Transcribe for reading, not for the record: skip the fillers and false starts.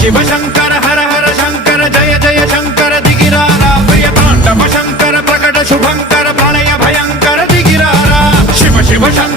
शिव शंकर हर हर शंकर जय जय शंकर दिगिरारा प्रिय तांडव शंकर प्रकट शुभंकर प्रलय भयंकर दिगिरारा शिव शिव शंकर